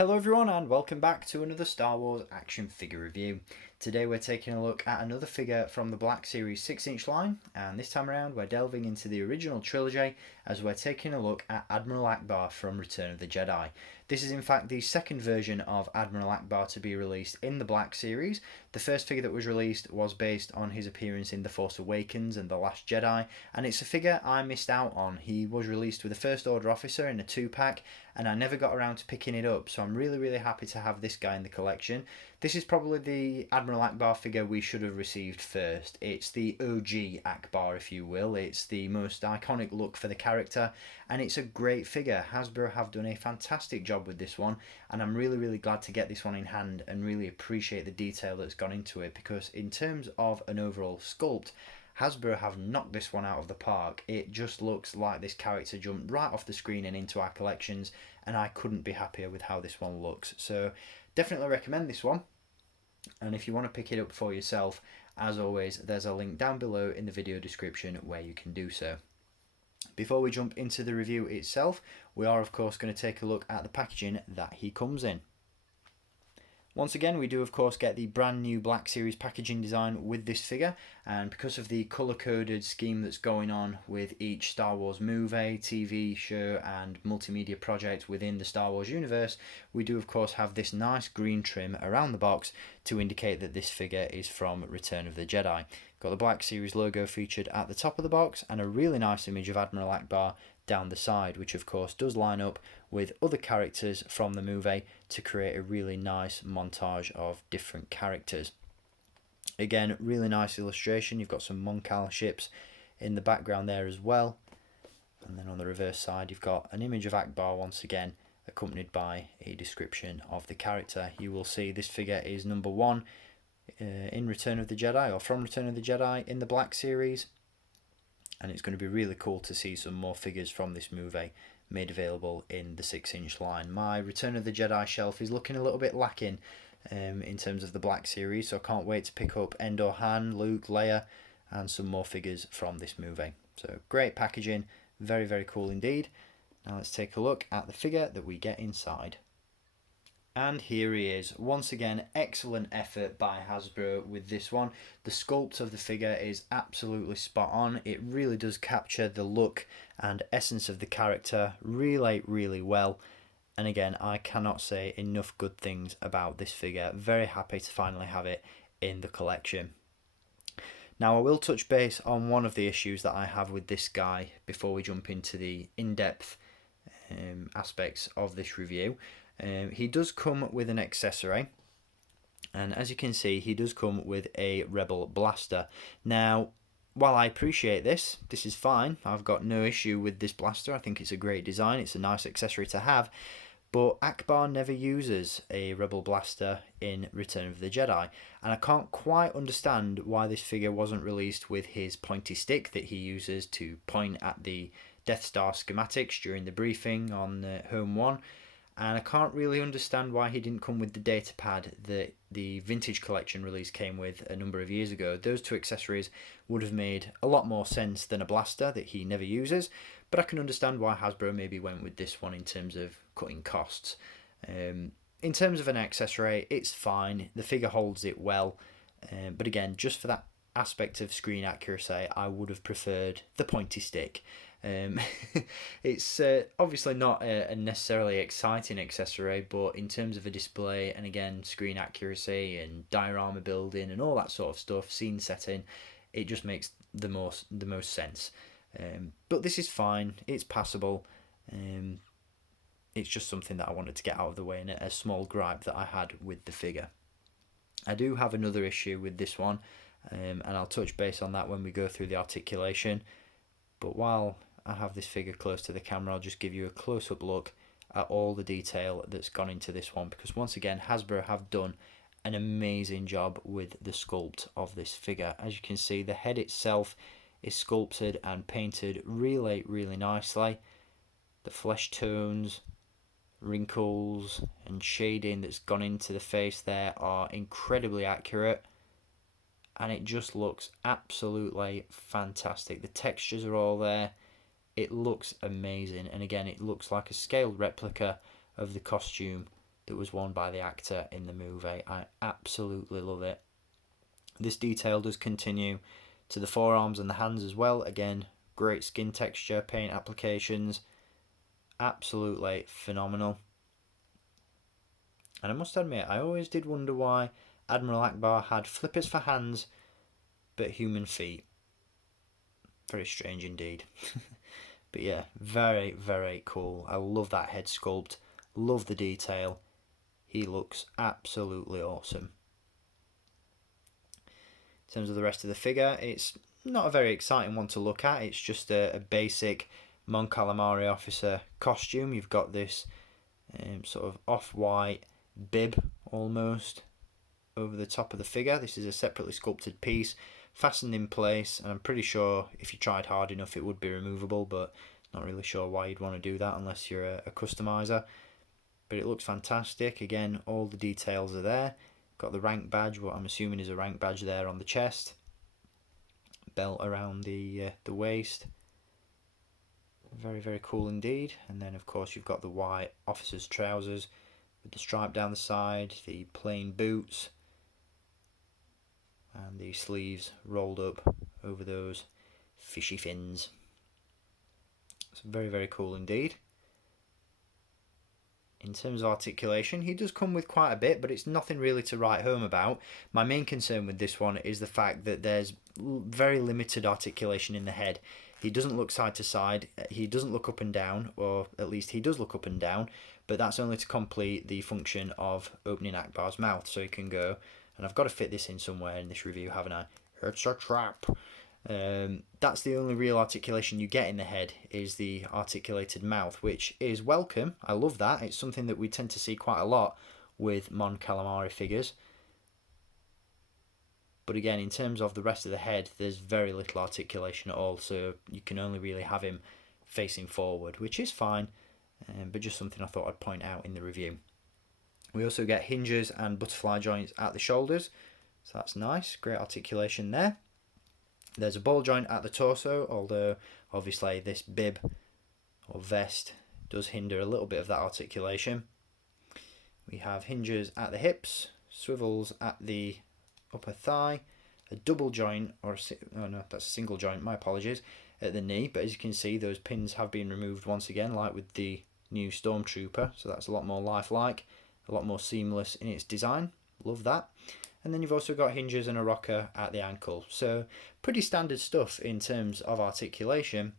Hello everyone and welcome back to another Star Wars action figure review. Today we're taking a look at another figure from the Black Series 6-inch line, and this time around we're delving into the original trilogy as we're taking a look at Admiral Ackbar from Return of the Jedi. This is in fact the second version of Admiral Ackbar to be released in the Black Series. The first figure that was released was based on his appearance in The Force Awakens and The Last Jedi, and it's a figure I missed out on. He was released with a First Order officer in a 2-pack, and I never got around to picking it up, so I'm really happy to have this guy in the collection. This is probably the Admiral Ackbar figure we should have received first. It's the OG Ackbar, if you will. It's the most iconic look for the character, and it's a great figure. Hasbro have done a fantastic job with this one, and I'm really glad to get this one in hand and really appreciate the detail that's gone into it, because in terms of an overall sculpt, Hasbro have knocked this one out of the park. It just looks like this character jumped right off the screen and into our collections, and I couldn't be happier with how this one looks. So definitely recommend this one, and if you want to pick it up for yourself, as always, there's a link down below in the video description where you can do so. Before we jump into the review itself, we are of course going to take a look at the packaging that he comes in. Once again, we do of course get the brand new Black Series packaging design with this figure, and because of the colour-coded scheme that's going on with each Star Wars movie, TV show and multimedia project within the Star Wars universe, we do of course have this nice green trim around the box to indicate that this figure is from Return of the Jedi. Got the Black Series logo featured at the top of the box and a really nice image of Admiral Ackbar down the side, which of course does line up with other characters from the movie to create a really nice montage of different characters. Again, really nice illustration. You've got some Moncal ships in the background there as well, and then on the reverse side you've got an image of Ackbar once again, accompanied by a description of the character. You will see this figure is number 1 in Return of the Jedi, or from Return of the Jedi in the Black Series, and it's going to be really cool to see some more figures from this movie made available in the 6-inch line. My Return of the Jedi shelf is looking a little bit lacking in terms of the Black Series, so I can't wait to pick up Endor, Han, Luke, Leia and some more figures from this movie. So great packaging, very cool indeed. Now let's take a look at the figure that we get inside. And here he is. Once again, excellent effort by Hasbro with this one. The sculpt of the figure is absolutely spot on. It really does capture the look and essence of the character really well. And again, I cannot say enough good things about this figure. Very happy to finally have it in the collection. Now I will touch base on one of the issues that I have with this guy before we jump into the in-depth aspects of this review. He does come with an accessory, and as you can see he does come with a Rebel blaster. Now while I appreciate this is fine, I've got no issue with this blaster. I think it's a great design, it's a nice accessory to have, but Ackbar never uses a Rebel blaster in Return of the Jedi, and I can't quite understand why this figure wasn't released with his pointy stick that he uses to point at the Death Star schematics during the briefing on Home 1. And I can't really understand why he didn't come with the data pad that the Vintage Collection release came with a number of years ago. Those two accessories would have made a lot more sense than a blaster that he never uses, but I can understand why Hasbro maybe went with this one in terms of cutting costs. In terms of an accessory, it's fine. The figure holds it well, but again, just for that aspect of screen accuracy, I would have preferred the pointy stick. It's obviously not a necessarily exciting accessory, but in terms of a display and again screen accuracy and diorama building and all that sort of stuff, scene setting, it just makes the most sense. But this is fine, it's passable. It's just something that I wanted to get out of the way, and a small gripe that I had with the figure. I do have another issue with this one, and I'll touch base on that when we go through the articulation. But while I have this figure close to the camera, I'll just give you a close-up look at all the detail that's gone into this one, because once again Hasbro have done an amazing job with the sculpt of this figure. As you can see, the head itself is sculpted and painted really nicely. The flesh tones, wrinkles and shading that's gone into the face there are incredibly accurate, and it just looks absolutely fantastic. The textures are all there. It looks amazing, and again it looks like a scaled replica of the costume that was worn by the actor in the movie. I absolutely love it. This detail does continue to the forearms and the hands as well. Again, great skin texture, paint applications. Absolutely phenomenal. And I must admit, I always did wonder why Admiral Ackbar had flippers for hands but human feet. Very strange indeed. But yeah, very, very cool. I love that head sculpt. Love the detail. He looks absolutely awesome. In terms of the rest of the figure, it's not a very exciting one to look at. It's just a basic Mon Calamari officer costume. You've got this sort of off-white bib almost over the top of the figure. This is a separately sculpted piece, fastened in place, and I'm pretty sure if you tried hard enough it would be removable, but not really sure why you'd want to do that unless you're a customizer. But it looks fantastic. Again, all the details are there. Got the rank badge, what I'm assuming is a rank badge there on the chest. Belt around the waist. Very, very cool indeed. And then of course you've got the white officer's trousers with the stripe down the side, the plain boots, and the sleeves rolled up over those fishy fins. So very, very cool indeed. In terms of articulation, he does come with quite a bit, but it's nothing really to write home about. My main concern with this one is the fact that there's very limited articulation in the head. He doesn't look side to side, he doesn't look up and down, or at least he does look up and down, but that's only to complete the function of opening Ackbar's mouth, so he can go, and I've got to fit this in somewhere in this review, haven't I? It's a trap. That's the only real articulation you get in the head, is the articulated mouth, which is welcome. I love that. It's something that we tend to see quite a lot with Mon Calamari figures. But again, in terms of the rest of the head, there's very little articulation at all, so you can only really have him facing forward, which is fine, but just something I thought I'd point out in the review. We also get hinges and butterfly joints at the shoulders, so that's nice. Great articulation there. There's a ball joint at the torso, although obviously this bib or vest does hinder a little bit of that articulation. We have hinges at the hips, swivels at the upper thigh, a double joint, or oh no, that's a single joint, my apologies, at the knee, but as you can see those pins have been removed once again, like with the new Stormtrooper, so that's a lot more lifelike, a lot more seamless in its design. Love that. And then you've also got hinges and a rocker at the ankle. So pretty standard stuff in terms of articulation.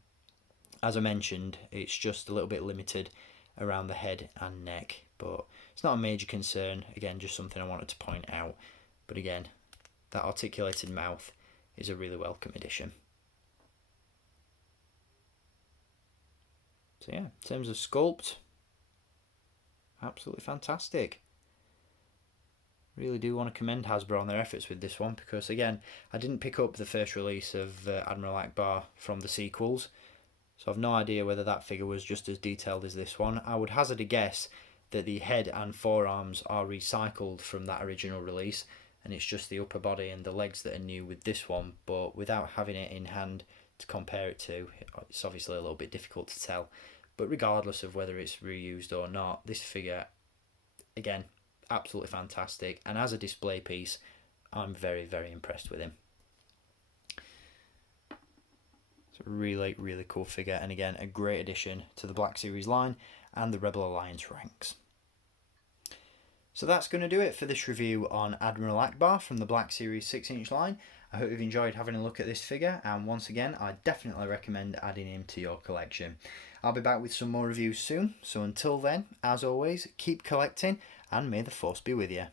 As I mentioned, it's just a little bit limited around the head and neck, but it's not a major concern. Again, just something I wanted to point out. But again, that articulated mouth is a really welcome addition. So yeah, in terms of sculpt, absolutely fantastic. Really do want to commend Hasbro on their efforts with this one, because again, I didn't pick up the first release of Admiral Ackbar from the sequels, so I've no idea whether that figure was just as detailed as this one. I would hazard a guess that the head and forearms are recycled from that original release, and it's just the upper body and the legs that are new with this one, but without having it in hand to compare it to, it's obviously a little bit difficult to tell. But regardless of whether it's reused or not, this figure, again, absolutely fantastic, and as a display piece, I'm very, very impressed with him. It's a really, really cool figure, and again, a great addition to the Black Series line and the Rebel Alliance ranks. So that's going to do it for this review on Admiral Ackbar from the Black Series 6-inch line. I hope you've enjoyed having a look at this figure, and once again, I definitely recommend adding him to your collection. I'll be back with some more reviews soon, so until then, as always, keep collecting, and may the Force be with you.